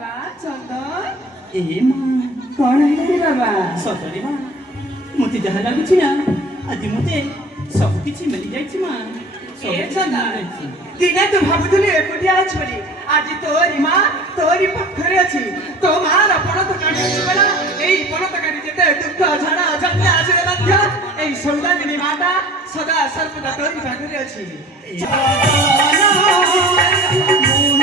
ବାବା ଚନ୍ଦନ ଏ ମା କଣ ହେଇଛି ବାବା? ସତରେ ମା ମତେ ଯାହା ଲାଗୁଛି ନା ଆଜି ମତେ ସବୁ କିଛି ମିଳିଯାଇଛି ମା ଏ ଚନ୍ଦନ ଦିନେ ତୁ ଭାବୁଥିଲୁ ଏକୁଟିଆ ଅଛି ବୋଲି ଆଜି ତୋରି ମା ତୋରି ପାଖରେ ଅଛି। ତୋ ମାର ପଣ ତରକାରୀ ଅଛି ବୋଲା ଏଇ ପଣ ତରକାରୀ ଯେତେ ଦୁଃଖ ଝାଡ଼ା ଝଞ୍ଜା ଆସିଲେ ମଧ୍ୟ ଏଇ ସୌଦାମିନୀ ମାଟା ସଦା ସର୍ବଦା ତୋରି ପାଖରେ ଅଛି। ମୁଁ